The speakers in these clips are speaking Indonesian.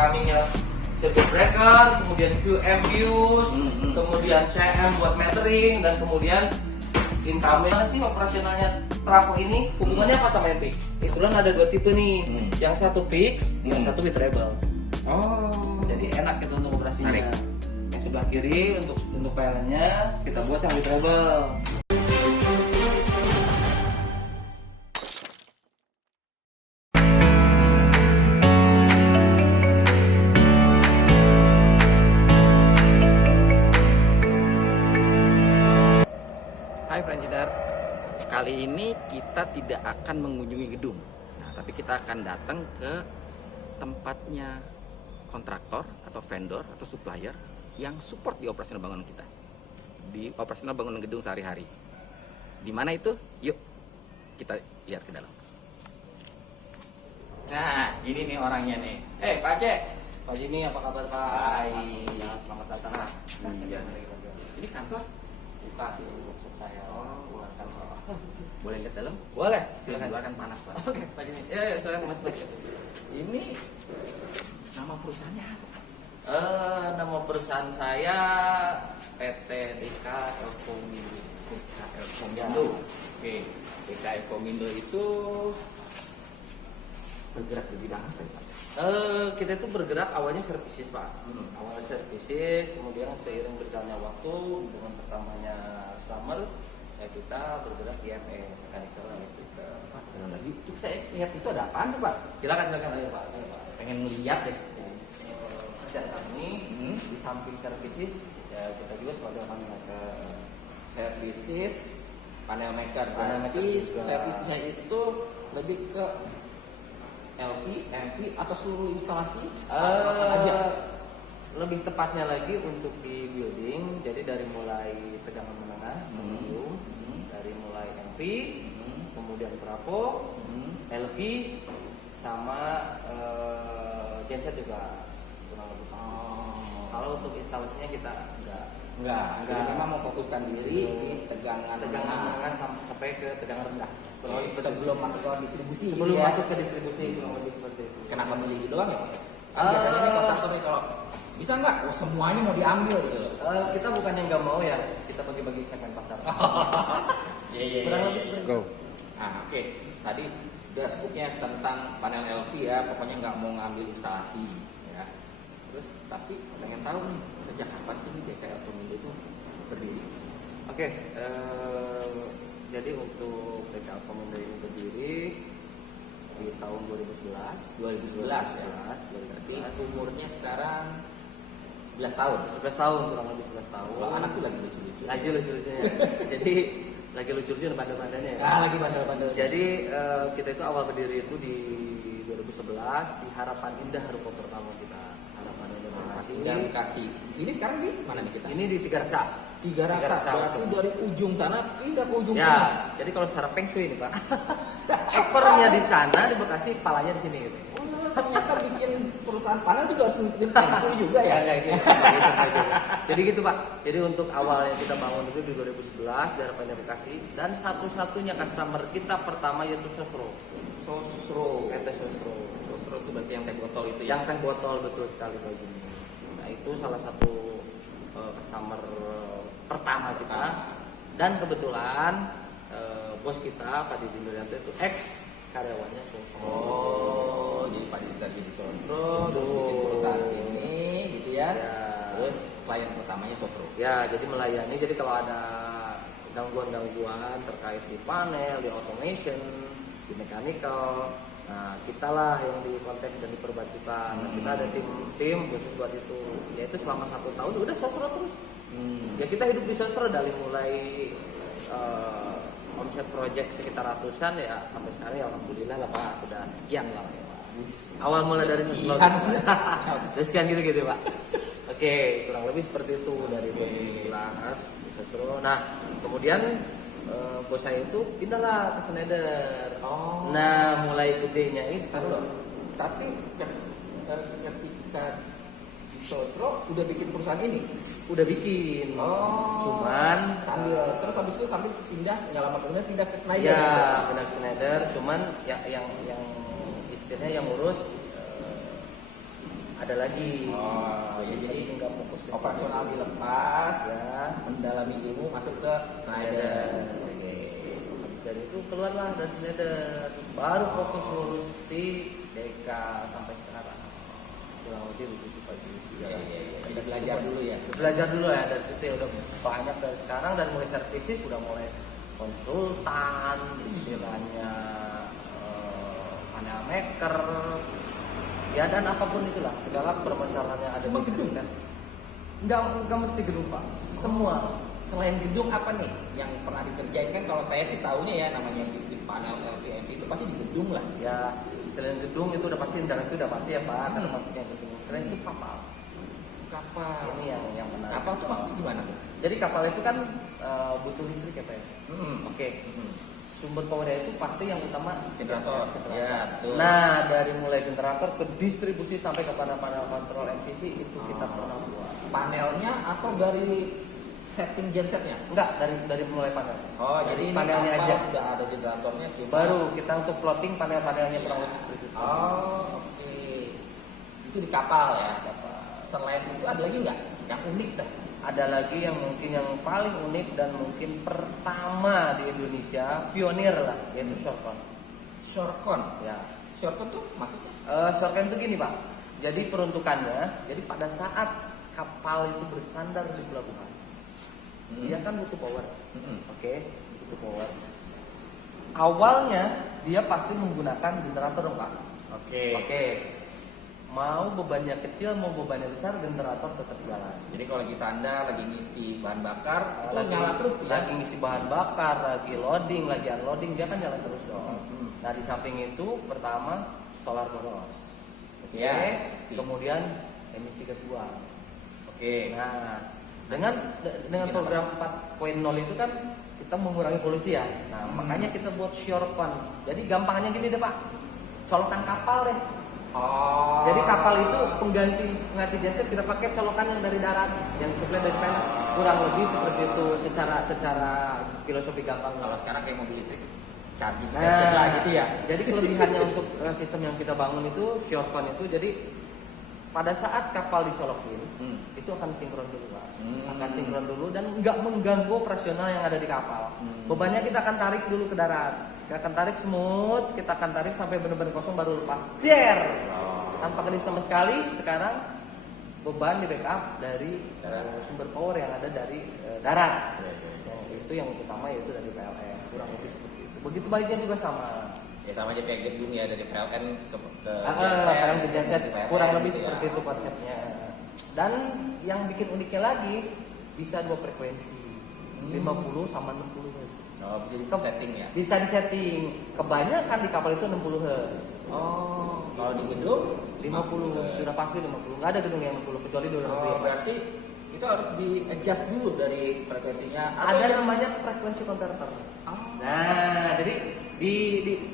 incomingnya circuit breaker, kemudian QM fuse, kemudian CM buat metering, dan kemudian incoming. Sih operasionalnya trafo ini hubungannya apa sama yang fix? Kebetulan ada dua tipe nih, yang satu fix, yang satu with treble. Jadi enak itu untuk operasinya. Yang sebelah kiri untuk PLN-nya kita buat yang with treble. Hai Franjinar, kali ini kita tidak akan mengunjungi gedung. Nah, tapi kita akan datang ke tempatnya kontraktor atau vendor atau supplier yang support di operasional bangunan kita, di operasional bangunan gedung sehari-hari. Di mana itu? Yuk kita lihat ke dalam. Nah, gini nih orangnya nih. Pak Aceh. Pak Jimmy, apa kabar Pak? Hai. Selamat datang. Iya. Ini kantor? Bukan, maksud saya. Boleh lihat dalam? Boleh, Silakan. silakan. Kan panas Pak. Oke, Pak Jimmy. Ya, silakan Mas Pak. Ini nama perusahaannya apa? Nama perusahaan saya PT DKL Komindo. DKL Komindo. Oke, DKL Komindo itu bergerak di bidang apa ya Pak? Kita itu bergerak awalnya services Pak. Awalnya services, kemudian seiring berjalannya waktu dengan pertamanya summer, ya kita bergerak di ME, mechanical electrical. Pak, dalam lagi, itu saya lihat itu ada apaan tuh Pak? Silakan ayo Pak. Pengen ngeliat deh. Kerjaan kami di samping services, ya kita juga sebagai panel maker. Services, panel maker. Panel maker Berarti juga. servisnya itu lebih ke LV, MV atau seluruh instalasi? Aja. Lebih tepatnya lagi untuk di building, jadi dari mulai tegangan menengah, medium, dari mulai MV, kemudian trafo, LV, sama genset juga kurang lebih. Kalau untuk instalasinya kita Enggak. Jadi memang memfokuskan diri di tegangan menengah sampai ke tegangan rendah. sebelum masuk ke distribusi. Sebelum gitu ya. masuk ke distribusi kurang lebih seperti itu. Kenapa milih doang ya Pak? Kan biasanya nih kontraktor nih kalau bisa nggak? Oh, semuanya mau diambil gitu. Kita bukannya nggak mau ya, kita bagi-bagi segmen pasar. Iya. Kurang lebih seperti itu. Nah, oke. Tadi udah skupnya tentang panel LV ya, pokoknya nggak mau ngambil instalasi ya. Terus tapi pengen tahu nih sejak kapan sih nih DKL Komindo itu berdiri? Oke, jadi untuk DKL Komindo ini berdiri di tahun 2011. 2011 ya. Berarti umurnya sekarang 11 tahun. 11 tahun, kurang lebih 11 tahun. Kalau anak tuh lagi lucu-lucu. Lagi lucu-lucunya. Jadi lagi lucu-lucu dan bandel-bandelnya ya. Lagi bandel-bandel. Jadi kita itu awal berdiri itu di 2011 di Harapan Indah ruko pertama kita. Harapan Indah Bekasi. Tinggal dikasih. Di sini sekarang di mana nih kita? Ini di Tiga Raksa. Tiga Raksa. Berarti dari ujung sana pindah ke ujung Ya, sana. jadi kalau secara feng shui nih Pak, ekornya di sana, di Bekasi, palanya di sini gitu. Oh, ternyata bikin perusahaan panel juga harus bikin pensiun juga ya. Enggak gitu. Jadi gitu Pak. Jadi untuk awal yang kita bangun itu di 2011 di Harapan Indah Bekasi, dan satu-satunya customer kita pertama yaitu Sosro. Sosro. PT Sosro. Sosro itu berarti yang teh botol itu ya. Yang teh botol, betul sekali Pak Jimmy. Nah itu salah satu customer pertama kita, dan kebetulan bos kita Pak Didi Nuryanto itu ex karyawannya Sosro. Oh, jadi Pak Didi dari Sosro, terus bikin perusahaan ini gitu ya. Terus klien pertamanya Sosro. Ya, jadi melayani. Jadi kalau ada gangguan-gangguan terkait di panel, di automation, di mechanical, nah kita lah yang dikontak dan diperbaikan. Nah, kita ada tim khusus buat itu. Ya itu selama 1 tahun udah Sosro terus. Ya kita hidup di Sosro dari mulai omset project sekitar ratusan ya sampai sekarang ya alhamdulillah lah Pak, sudah sekian lah ya Pak. Awal mulai dari Sekian. sekian gitu Pak. Oke, kurang lebih seperti itu dari 2011 di Sosro. Nah, kemudian bos saya itu pindahlah ke Schneider. Oh. Nah, mulai gedenya itu. Tapi ketika di Sosro udah bikin perusahaan ini. Udah bikin. Oh. Cuman Terus habis itu sambil pindah, nggak lama kemudian pindah ke Schneider. ya pindah ke Schneider. Cuman ya yang istilahnya yang ngurus ada lagi. Oh, ya jadi nggak fokus ke operasional situ. dilepas, Ya. mendalami ilmu masuk ke slider. Oke. Dan itu keluarlah dari slider, baru fokus ngurus si Deka sampai sekarang. Kurang lebih begitu pagi. Iya. Kita belajar dulu ya. Belajar dulu ya, dan itu ya udah banyak dari sekarang, dan mulai servisis udah mulai konsultan, istilahnya panel maker, ya dan apapun itulah segala permasalahan yang ada Cuma di gedung kan. Nggak mesti gedung Pak, semua. Selain gedung apa nih yang pernah dikerjain? Kan kalau saya sih tahunya ya namanya yang bikin panel LVMP itu pasti di gedung lah. Ya selain gedung itu udah pasti, instalasi udah pasti ya Pak, kan maksudnya gedung. Selain itu kapal. Ini yang menarik. Kapal tuh maksudnya gimana tuh? Jadi kapal itu kan butuh listrik ya Pak ya. Oke. Sumber powernya itu pasti yang utama Generator. Ya, betul. Nah, dari mulai generator ke distribusi sampai kepada panel kontrol MCC itu kita pernah buat. Panelnya atau dari setting gensetnya? Enggak, dari mulai panel. Oh, jadi ini panelnya kapal aja. sudah ada generatornya cuma Baru kita untuk plotting panel-panelnya kurang lebih seperti itu. Oh, oke. Itu di kapal ya. Kapal. Selain itu ada lagi nggak yang unik tuh? Ada lagi yang mungkin yang paling unik dan mungkin pertama di Indonesia, pionir lah, yaitu shortcon. Shortcon. Ya. Shortcon tuh maksudnya? Shortcon itu gini Pak. Jadi peruntukannya, jadi pada saat kapal itu bersandar di pelabuhan, dia kan butuh power. Oke, butuh power. Awalnya dia pasti menggunakan generator dong Pak. Oke. Mau bebannya kecil, mau bebannya besar, generator tetap jalan. Jadi kalau lagi sandar, lagi ngisi bahan bakar, itu Lagi nyala terus ya? lagi ngisi bahan bakar, lagi loading, lagi unloading, dia kan jalan terus dong. Nah di samping itu pertama solar boros. Oke. Ya. Kemudian emisi gas buang. Oke. Nah, dengan program 4.0 itu kan kita mengurangi polusi ya. Nah, makanya kita buat shortcon. Jadi gampangnya gini deh Pak, colokan kapal deh. Oh. Jadi kapal itu pengganti genset kita pakai colokan yang dari darat, yang supply dari panel. Kurang lebih seperti itu secara filosofi gampang. Kalau sekarang kayak mobil listrik, charging station lah gitu ya. Jadi kelebihannya untuk sistem yang kita bangun itu shortcon itu, jadi pada saat kapal dicolokin itu akan sinkron dulu Pak. Akan sinkron dulu dan nggak mengganggu operasional yang ada di kapal. Bebannya kita akan tarik dulu ke darat. Kita akan tarik smooth, kita akan tarik sampai benar-benar kosong baru lepas. Tanpa kedip sama sekali. Sekarang beban di backup dari sumber power yang ada dari darat. Itu yang utama yaitu dari PLN. Kurang lebih seperti itu. Begitu baliknya juga sama. Ya sama aja kayak gedung ya dari PLN ke PLN ke genset kurang lebih gitu ya. seperti itu konsepnya. Dan yang bikin uniknya lagi bisa dua frekuensi, 50 sama 60 Hz. Oh, bisa di setting ya. Bisa disetting. Kebanyakan di kapal itu 60 Hz. Oh, kalau di gedung 50 sudah pasti 50. Nggak ada gedung yang 60 kecuali di luar negeri. Oh, berarti itu harus di adjust dulu dari frekuensinya. Ada namanya frekuensi converter. Nah, jadi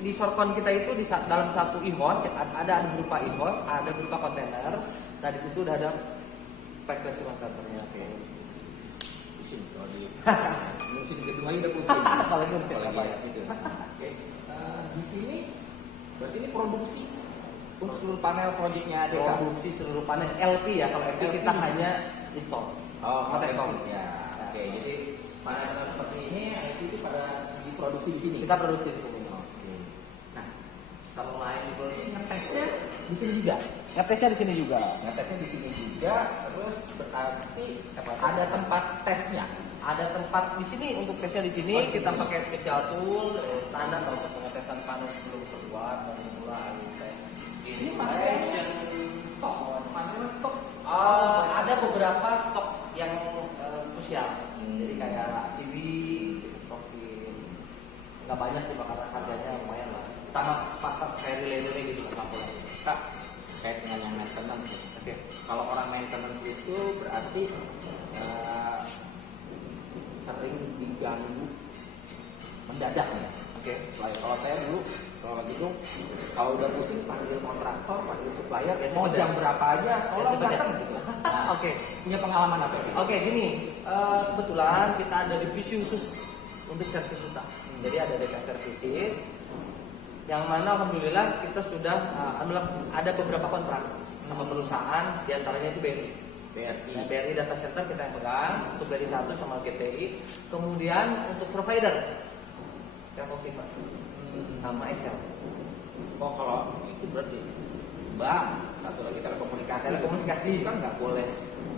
di shortcon kita itu dalam satu e-host ada berupa e-host, ada berupa kontainer. Nah, di situ udah ada frekuensi converternya. Oke. Pusing kalau di pusing di gedung aja udah pusing. Apalagi untuk Apalagi apa ya gitu. Oke. Di sini berarti ini produksi untuk seluruh panel projectnya ada kan? produksi seluruh panel LP ya. Kalau LP kita LP. hanya install. Oh, Ngetekkom. ya. Oke, jadi panel seperti ini itu pada diproduksi di sini. Kita produksi di sini. Oke. Nah, selain diproduksi ngetesnya di sini juga. Ngetesnya di sini juga. Ngetesnya di sini juga, terus berarti ada tempat tesnya. Ada tempat di sini untuk tesnya di sini. Kita pakai special tool standar untuk pengetesan panel sebelum keluar dan mulai tes. Ini pakai stok, panel stok. Ada beberapa stok yang krusial. Jadi kayak CV, stokin. Nggak banyak sih Pak, karena harganya lumayan lah. Sama part-part kayak relay-relay gitu nggak boleh. Kak, terkait dengan yang maintenance. Oke. Kalau orang maintenance itu berarti sering diganggu mendadak ya. Oke. Kalau saya dulu kalau gitu kalau udah pusing panggil kontraktor, panggil supplier, Ya, mau cepet jam ya. berapa aja, tolong cepet ya. datang gitu. Nah, Oke. punya pengalaman apa gitu? Oke, gini, kebetulan kita ada divisi khusus untuk servis utang. Jadi ada DK Services. Yang mana alhamdulillah kita sudah ada beberapa kontrak sama perusahaan, diantaranya itu BRI. Nah, BRI Data Center kita yang pegang untuk BRI 1 sama GTI. Kemudian untuk provider Telkomsel sama Excel. Oh, kalau itu berarti Bang, satu lagi telekomunikasi kan nggak boleh.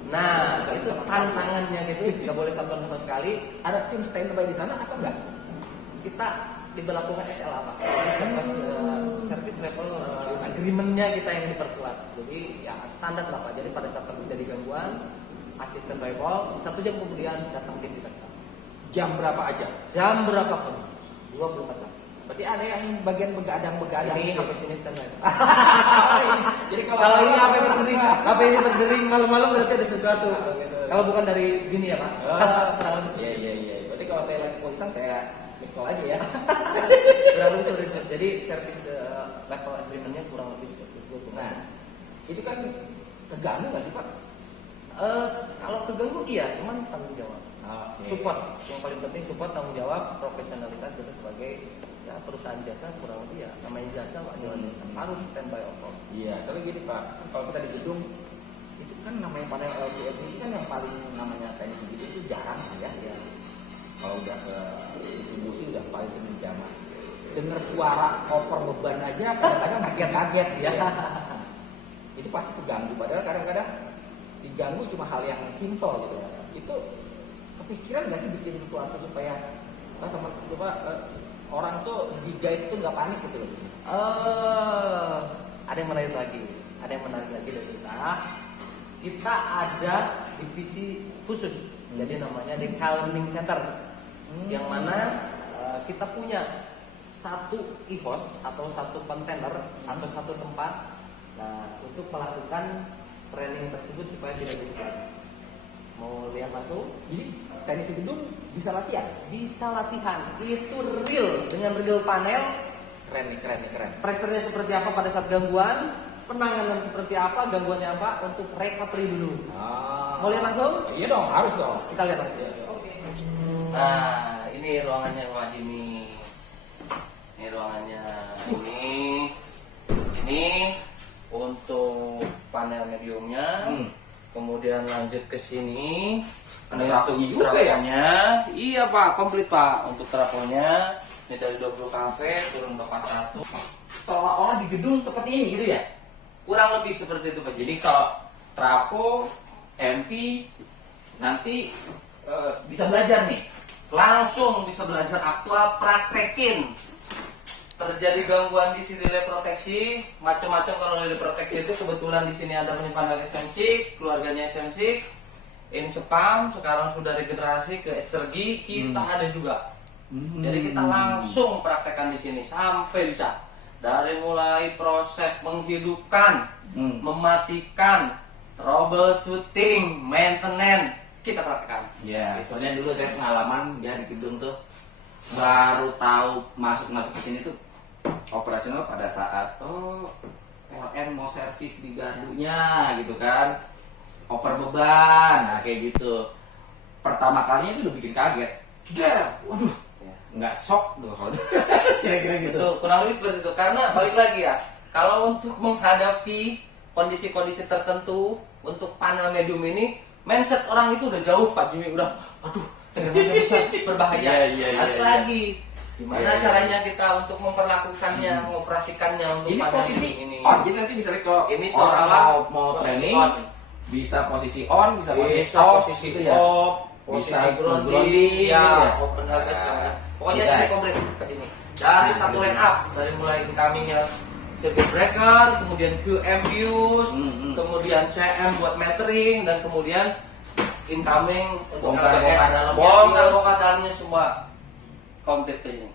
Nah, itu tantangannya gitu, nggak boleh satuan sama sekali. Ada tim standby di sana atau enggak? Kita diberlakukan SLA Pak, service level agreement-nya kita yang diperkuat. Jadi ya standar lah Pak. Jadi pada saat terjadi gangguan, asisten by call 1 jam kemudian datang tim di sana. Jam berapa aja? Jam berapapun, 24 jam. Berarti ada yang bagian begadang-begadang Ini gitu. sampai sini kan. Jadi Kalau ini HP ini berdering malam-malam berarti ada sesuatu. Kalau bukan dari gini ya Pak. Iya. Berarti kalau saya lagi mau iseng saya miss call aja ya. Kurang lebih seperti itu. Jadi service level agreement-nya kurang lebih seperti itu. Nah, itu kan keganggu nggak sih Pak? Kalau keganggu iya, cuman tanggung jawab. Okay. Support, yang paling penting support, tanggung jawab, profesionalitas kita sebagai ya perusahaan jasa kurang lebih ya namanya jasa Pak, harus standby on call. Iya, soalnya gini Pak, kalau kita di gedung itu kan namanya panel LCD itu kan yang paling namanya teknis gitu itu jarang ya. Kalau udah ke distribusi udah paling sering zaman. Dengar suara over beban aja kadang-kadang makin kaget ya. Itu pasti keganggu. Padahal kadang-kadang diganggu cuma hal yang simpel gitu ya. Itu kepikiran nggak sih bikin sesuatu supaya teman orang tuh di guide tuh nggak panik gitu loh. Ada yang menarik lagi dari kita ada divisi khusus, jadi namanya Decal Learning Center, yang mana kita punya satu e-host atau satu kontainer atau satu tempat, nah untuk melakukan training tersebut supaya tidak jadi. Mau lihat langsung? Jadi teknisi gedung bisa latihan? Bisa latihan, itu real dengan real panel. Keren nih. Pressure-nya seperti apa pada saat gangguan, penanganan seperti apa, gangguannya apa, untuk recovery dulu. Mau lihat langsung? Iya dong, harus dong. Kita lihat langsung. Oke. Nah, ini ruangannya Pak Jimmy. Ini ruangannya ini untuk panel mediumnya. Kemudian lanjut ke sini. Ada trafonya juga ya? Iya Pak, komplit Pak. Untuk trafonya ini dari 20 kV turun ke 400. Seolah-olah di gedung seperti ini gitu ya? Kurang lebih seperti itu Pak. Jadi kalau trafo, MV nanti bisa belajar nih. Langsung bisa belajar aktual, praktekin. Terjadi gangguan di sini relay proteksi, macam-macam. Kalau relay proteksi itu kebetulan di sini ada penyimpanan SMC, keluarganya SMC. Ini spam, sekarang sudah regenerasi ke S3G, kita ada juga. Jadi kita langsung praktekkan di sini sampai bisa. Dari mulai proses menghidupkan, mematikan, troubleshooting, maintenance, kita praktekkan. Ya, soalnya dulu saya pengalaman di gedung tuh baru tahu masuk ke sini tuh operasional pada saat PLN mau servis di gardunya gitu kan, oper beban, nah kayak gitu. Pertama kalinya itu udah bikin kaget. Waduh, nggak shock tuh kalau kira-kira gitu. Betul, kurang lebih seperti itu. Karena balik lagi ya, kalau untuk menghadapi kondisi-kondisi tertentu untuk panel medium ini, mindset orang itu udah jauh Pak Jimmy, udah aduh tegangannya besar, berbahaya. Balik lagi, gimana caranya kita untuk memperlakukannya, mengoperasikannya untuk ini panel posisi ini. on. Jadi nanti misalnya kalau Ini orang mau training on. bisa posisi on, bisa posisi Bisa off, posisi gitu ya. off, Bisa posisi grounding, grounding, ya, ya. open harga segala macam. Pokoknya Yes. ini komplit seperti ini. Dari satu line up, dari mulai incomingnya circuit breaker, kemudian QM fuse, kemudian CM buat metering, dan kemudian incoming untuk Bongkar-bongkar dalamnya, bongkar dalamnya semua komplit kayak ini.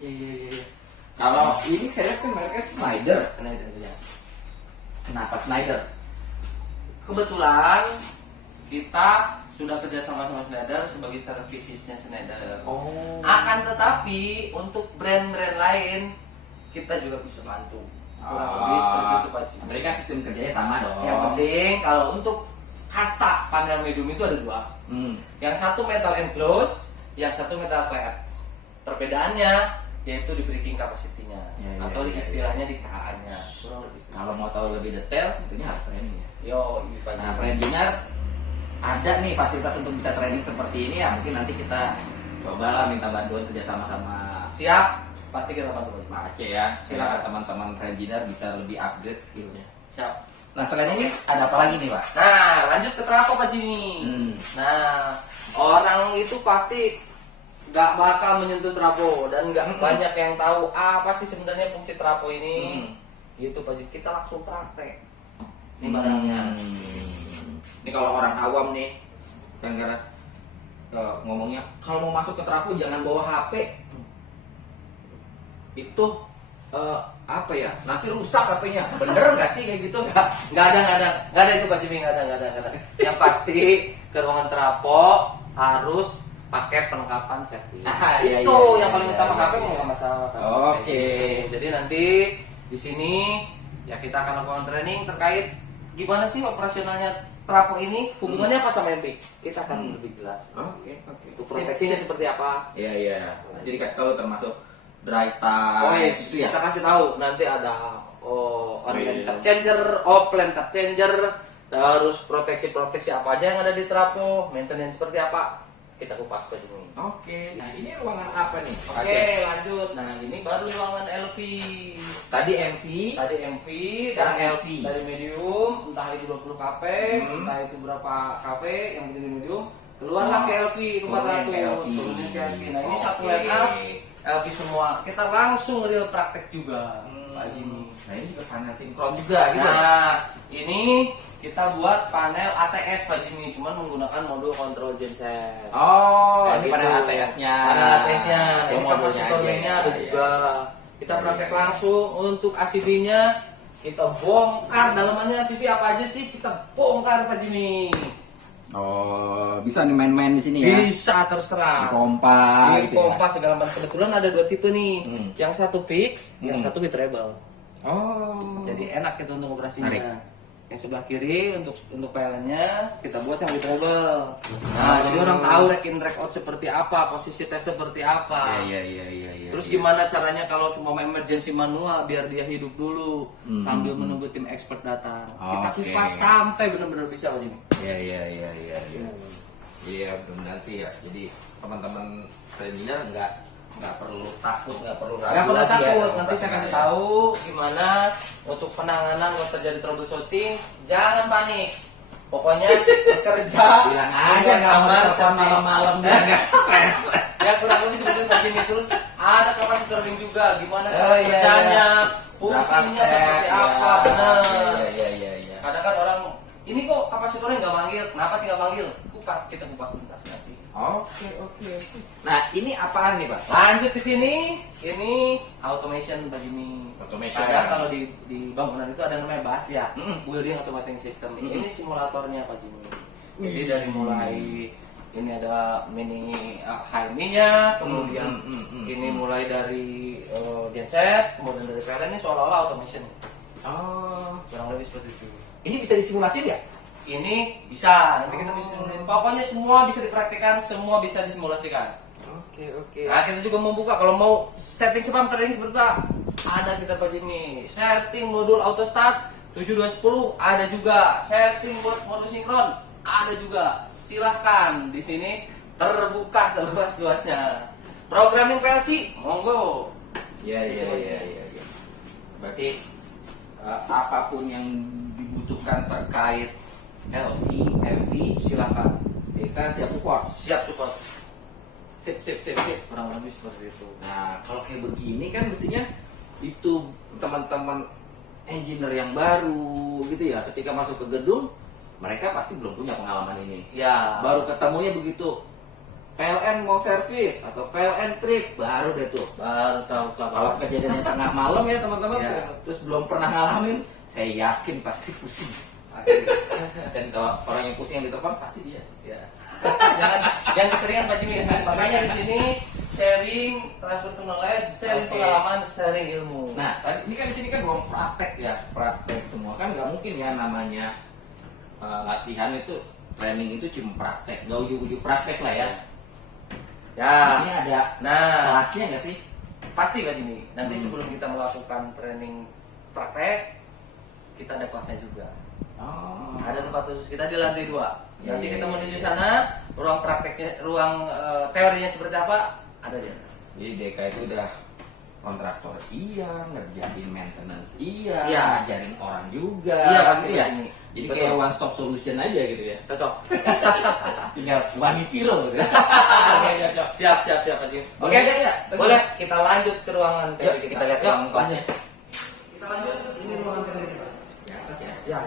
Iya. Kalau ini saya kan mereka Schneider. Kenapa Schneider? Kebetulan kita sudah kerja sama Schneider sebagai servisisnya Schneider. Akan tetapi untuk brand-brand lain kita juga bisa bantu. Kurang lebih seperti itu Pak Jimmy. Mereka sistem kerjanya sama dong. Yang penting kalau untuk kasta panel medium itu ada dua. Yang satu metal enclosed, yang satu metal clad. Perbedaannya yaitu di breaking capacity-nya atau istilahnya di KA-nya. Kurang lebih. Kalau mau tahu lebih detail, tentunya harus training ya. Yo, Nah, engineer ada nih fasilitas untuk bisa training seperti ini ya. Mungkin nanti kita cobalah minta bantuan kerjasama sama siap, pasti kita bantu. Pak Aceh ya. Silakan teman-teman engineer bisa lebih upgrade skillnya. Siap. Nah, selain ini ada apa lagi nih, Pak? Nah, lanjut ke trapo Pak Jimmy. Nah, orang itu pasti nggak bakal menyentuh trapo dan nggak banyak yang tahu apa sih sebenarnya fungsi trapo ini. Gitu Pak Jimmy. Kita langsung praktek. Ini barangnya. Ini kalau orang awam nih, kan karena ngomongnya kalau mau masuk ke trafo jangan bawa HP. Itu apa ya? Nanti rusak HP-nya. Bener nggak sih kayak gitu? Nggak ada itu Pak Jimmy, nggak ada. Yang pasti ke ruangan trapo harus pakai perlengkapan safety. Itu yang paling utama HP nggak masalah. Oke. Jadi nanti di sini ya kita akan lakukan training terkait gimana sih operasionalnya trapo ini, hubungannya apa sama MP? Kita akan lebih jelas. Oke. Untuk proteksinya seperti apa? Iya. Jadi kasih tahu termasuk dry tie. Oh yes, itu ya. kita kasih tahu nanti ada online tap changer, offline tap changer, terus proteksi apa aja yang ada di trapo, maintenance seperti apa, kita kupas ke sini. Oke. Nah, ini ruangan apa nih? Oke, lanjut. Nah, ini baru ruangan LV. Tadi MV, sekarang LV. Dari medium, entah itu 20 kp, entah itu berapa kp yang menjadi medium, keluarlah ke LV 400. Turunin ke LV. Nah, ini satu line up LV semua. Kita langsung real praktek juga, Pak Jimmy. Nah, ini juga panel sinkron juga gitu. Nah, ini kita buat panel ATS Pak Jimmy, cuman menggunakan modul kontrol genset. Oh, Kayak ini gitu. panel ATS-nya. Panel ATS-nya. Ini modulnya kapasitornya aja. ada juga. Kita praktek langsung untuk ACB-nya. Kita bongkar dalamannya ACB apa aja sih, kita bongkar Pak Jimmy. Oh, bisa nih main-main di sini ya. Bisa terserah. Pompa Di gitu ya. pompa segala macam. Kebetulan ada dua tipe nih. Yang satu fix, yang satu with treble. Oh. Jadi enak itu untuk operasinya. Menarik. Yang sebelah kiri untuk PLN-nya kita buat yang with treble. Nah, jadi orang tahu rack in rack out seperti apa, posisi tes seperti apa. Iya. Terus gimana caranya kalau semua emergency manual biar dia hidup dulu sambil menunggu tim expert datang. Kita Oke. kupas sampai benar-benar bisa Pak Jimmy. Iya. Iya, benar sih ya. Jadi teman-teman engineer nggak perlu takut, nggak perlu ragu. Nggak perlu lagi ya, takut, nanti saya kasih tahu gimana untuk penanganan kalau terjadi troubleshooting. Jangan panik. Pokoknya bekerja Bilang aja nggak mau telepon malam-malam biar nggak stres. Ya kurang lebih seperti begini. Terus ada kapasitor ring juga, gimana cara Oh, iya, kerjanya, iya. fungsinya Berapa seperti step, apa, ya. benar. Iya. Kadang kan orang ini kok kapasitornya nggak manggil, kenapa sih nggak manggil? Kita kupas tuntas nanti. Oke. Nah, ini apaan nih, Pak? Lanjut ke sini, ini automation Pak Jimmy. Automation. Padahal kalau di bangunan itu ada namanya BAS ya, building automating system. Mm-mm. Ini simulatornya Pak Jimmy. Jadi dari mulai ini ada mini HMI-nya, kemudian ini mulai dari genset, kemudian dari PLN, ini seolah-olah automation. Oh. Kurang lebih seperti itu. Ini bisa disimulasi ya? Ini bisa, nanti kita bisa. Pokoknya semua bisa dipraktikkan, semua bisa disimulasikan. Oke. Nah, kita juga membuka kalau mau setting spam training seperti apa? Ada kita Pak Jimmy. Setting modul auto start 7210 ada juga. Setting buat modul sinkron ada juga. Silahkan di sini terbuka seluas-luasnya. Programming PLC monggo. Iya. Berarti apapun yang dibutuhkan terkait LV, MV, Silahkan. kita siap support. Siap support. Sip. Kurang lebih seperti itu. Nah, kalau kayak begini kan mestinya itu teman-teman engineer yang baru gitu ya, ketika masuk ke gedung mereka pasti belum punya pengalaman ini. Ya. Baru ketemunya begitu PLN mau servis atau PLN trip baru deh tuh. Baru tahu Kalau kejadiannya tengah malam ya teman-teman, Ya. terus belum pernah ngalamin, saya yakin pasti pusing. Pasti. Dan kalau orang yang pusing yang ditelepon pasti dia. Ya. jangan keseringan Pak Jimmy. Makanya di sini sharing, transfer to knowledge, sharing Oke. pengalaman, sharing ilmu. Nah, tadi ini kan di sini kan ruang praktek ya, praktek semua kan nggak mungkin ya namanya latihan itu, training itu cuma praktek, nggak ujuk-ujuk praktek lah ya. Di ya. sini ada Nah, kelasnya nggak sih? pasti Pak Jimmy. Nanti sebelum kita melakukan training praktek, kita ada kelasnya juga. Oh. Ada tempat khusus kita di lantai 2. Nanti Iya, kita iya, menuju iya. sana, ruang prakteknya, ruang teorinya seperti apa ada di atas. Jadi DK itu udah kontraktor iya, ngerjain maintenance iya, Iya. ngajarin orang juga. Iya, pasti gitu ya. ini. Jadi Betul. kayak one stop solution aja gitu ya. Cocok. Tinggal one hero gitu. Oke, cocok. Siap Pak Jimmy. Oke, ya. boleh kita lanjut ke ruangan Yuk, teori kita lihat Yuk, ruang kelasnya. lanjut. Kita lanjut, ini ruangan teori kita. Ya, atas ya. Ya,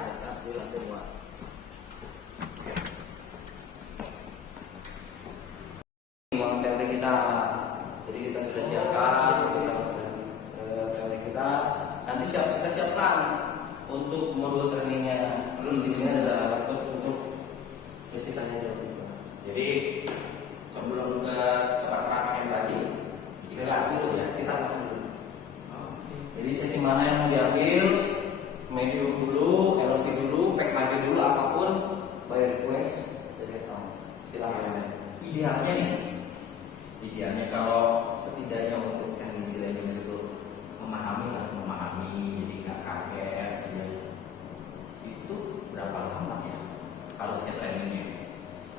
di lantai 2. Ruang teori kita, jadi kita sudah siapkan teori kita. Nanti kita siapkan untuk modul trainingnya. Terus di sini ada laptop untuk sesi tanya jawab juga. Jadi sebelum ke tempat praktek tadi, kita kelas dulu ya. Kita kelas dulu. Jadi sesi mana yang mau diambil, medium dulu, LV dulu, PKG dulu, apapun, by request dari customer. Silakan. Idealnya nih, idealnya kalau setidaknya untuk teknisi lainnya itu memahami, jadi nggak kaget, ya. Itu berapa lama ya harusnya trainingnya?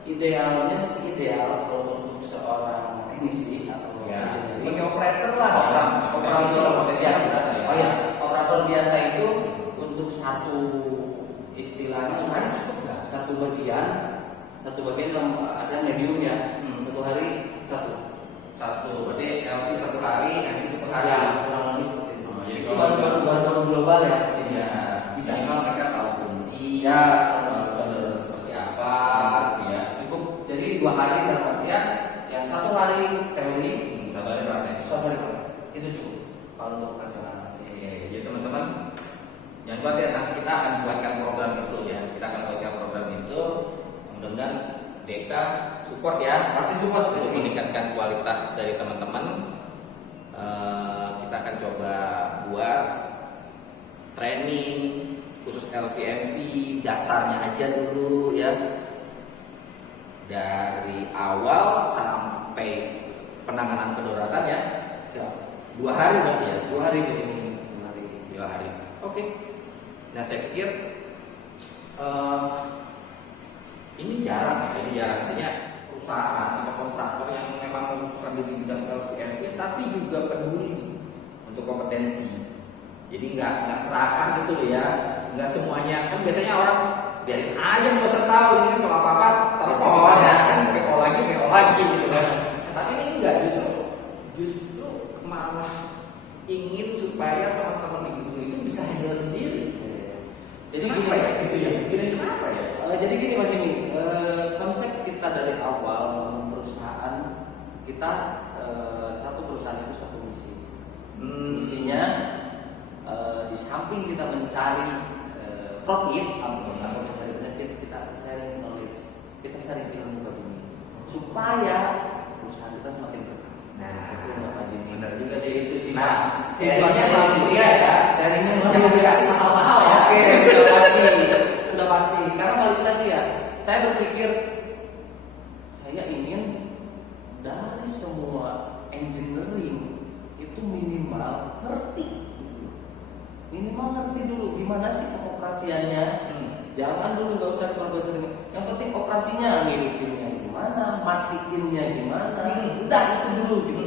Idealnya sih ideal kalau untuk seorang teknisi atau Ya, sebagai operator lah, operator ya. ya. Oh ya, operator biasa itu untuk satu istilahnya hari cukup nggak? Satu bagian yang ada medium ya. Satu hari satu. Berarti LV satu hari, MV satu hari. Ya, kurang lebih seperti itu. Oh, jadi Itu kalau- baru global ya. Iya, bisa memang mereka tahu fungsi, Ya, seperti apa, ya. cukup. Jadi 2 hari dalam artian yang 1 hari teori, Satu hari praktek. 1 hari praktek. Itu cukup kalau untuk operasional. Iya, jadi teman-teman jangan khawatir, nanti kita akan buatkan program itu ya. Kita akan buatkan program itu, mudah-mudahan DK support ya, pasti support untuk meningkatkan kualitas dari teman-teman. Kita akan coba buat training khusus LVMV dasarnya aja dulu ya, dari awal sampai penanganan kedaruratan ya. Siap. 2 hari berarti ya. 2 hari begini. 2 hari. 2 hari. Oke. Nah saya pikir ini jarang ya. Ini jarang artinya perusahaan atau kontraktor yang memang mengkhususkan di bidang LVMV tapi juga peduli untuk kompetensi. Jadi nggak serakah gitu loh ya. Nggak semuanya kan biasanya orang biarin aja nggak usah tahu ini kan kalau apa-apa telepon ya kan PO lagi gitu kan. Tapi ini enggak, justru malah ingin supaya teman-teman di gedung itu bisa handle sendiri. Jadi Kenapa gini ya gitu ya? Gini kenapa ya? Jadi gini Pak Jimmy, konsep kita dari awal perusahaan kita, satu perusahaan itu satu misi. Misinya di samping kita mencari profit atau mencari benefit, kita sharing knowledge, kita sharing ilmu Pak Jimmy, supaya perusahaan kita semakin berkembang. Nah, Itu Pak Jimmy. benar juga sih itu sih. Nah, sharingnya selalu itu dia ya. Sharingnya jangan dikasih mahal-mahal ya. Oke, udah pasti. Karena balik lagi ya, saya berpikir saya ingin dari semua engineering itu minimal ngerti dulu gimana sih pengoperasiannya. Jangan dulu nggak usah komunikasi. Yang penting operasinya, ngidupinnya gimana, matiinnya gimana. Udah itu dulu gitu.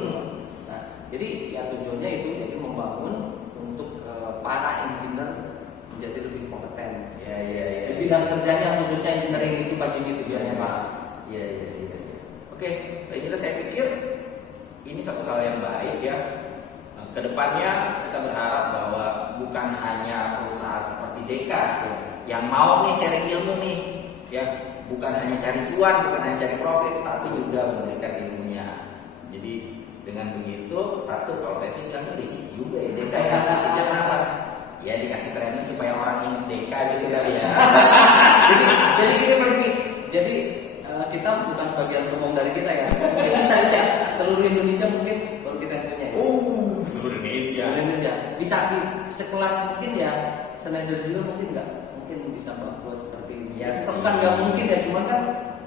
Nah, jadi ya tujuannya itu jadi membangun untuk para engineer menjadi lebih kompeten. Ya. Di bidang kerjanya khususnya engineering itu Pak Jimmy tujuannya Pak. Iya. Oke, baik itu saya pikir ini satu hal yang baik ya. Kedepannya kita berharap bahwa bukan hanya perusahaan seperti DK yang mau nih sharing ilmu nih, ya bukan hanya cari cuan, bukan hanya cari profit, tapi juga memberikan ilmunya. Jadi dengan begitu, satu kalau saya sih bilang licik juga ya DK ya. Liciknya apa? Ya dikasih training supaya orang ingat DK gitu kali ya. jadi gini Pak Jimmy. Jadi kita bukan bagian sombong dari kita ya. Ini saya cek seluruh Indonesia mungkin baru kita yang punya. Seluruh Indonesia. Seluruh Indonesia. Bisa di sekelas mungkin ya. Schneider juga mungkin nggak. Mungkin bisa buat seperti ini. Ya, bukan nggak mungkin ya. Cuman kan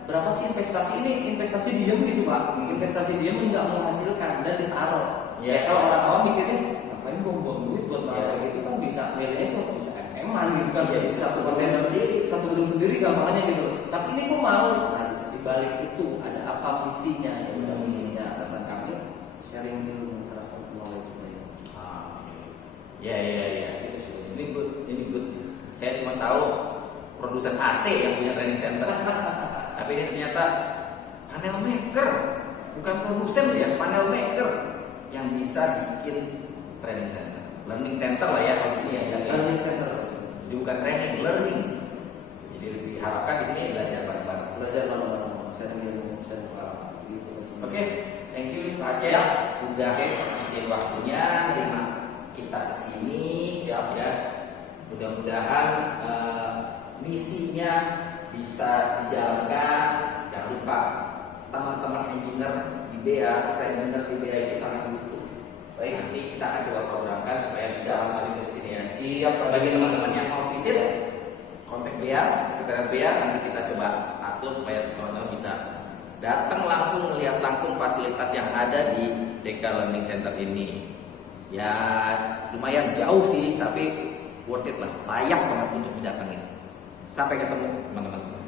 berapa sih investasi ini? Investasi diam gitu Pak. Investasi diam nggak menghasilkan dan ditaruh. Ya. Kalau orang awam mikirnya ngapain buang duit buat kayak gitu kan bisa nilainya tuh bisa MM-an gitu kan, Ya, bisa satu kontainer sendiri, satu gedung sendiri gampangannya gitu. Tapi ini kok mau? Nah, di balik itu ada apa misinya? Ya udah misinya atasan kami sharing ilmu, transfer knowledge. Ya. Itu sih. Ini good. Saya cuma tahu produsen AC yang punya training center. Tapi ini ternyata panel maker, bukan produsen ya, panel maker yang bisa bikin training center, learning center lah ya kalau di sini ya. Learning center. Jadi bukan training, learning. Jadi diharapkan di sini belajar bareng-bareng. Belajar bareng-bareng, sharing ilmu, sharing pengalaman gitu. Oke, thank you Pak Aceh. Udah ngisiin waktunya, terima kita ke sini, siap ya. Mudah-mudahan misinya bisa dijalankan. Jangan lupa teman-teman engineer di BA, engineer di BA itu sangat butuh. Baik, nanti kita akan coba programkan supaya bisa masuk ke sini ya. Siap. Bagi teman-teman yang mau visit, kontak BA, sekretariat BA, nanti kita coba atur supaya teman-teman bisa datang langsung, melihat langsung fasilitas yang ada di DK Learning Center ini. Ya lumayan jauh sih, tapi worth it lah, layak banget untuk didatengin. Sampai ketemu teman-teman.